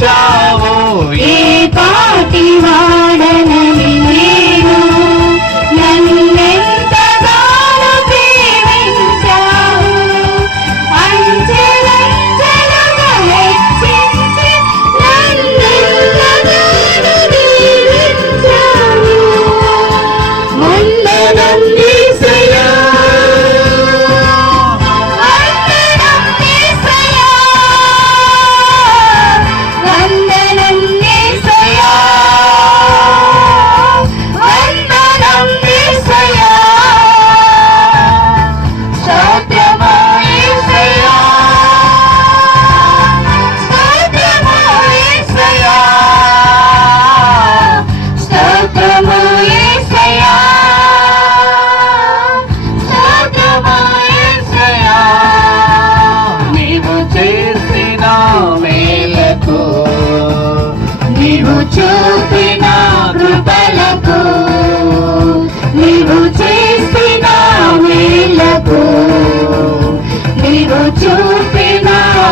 వచ్చావో. ఈ పాటివా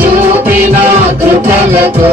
చూపిన కృపలతో.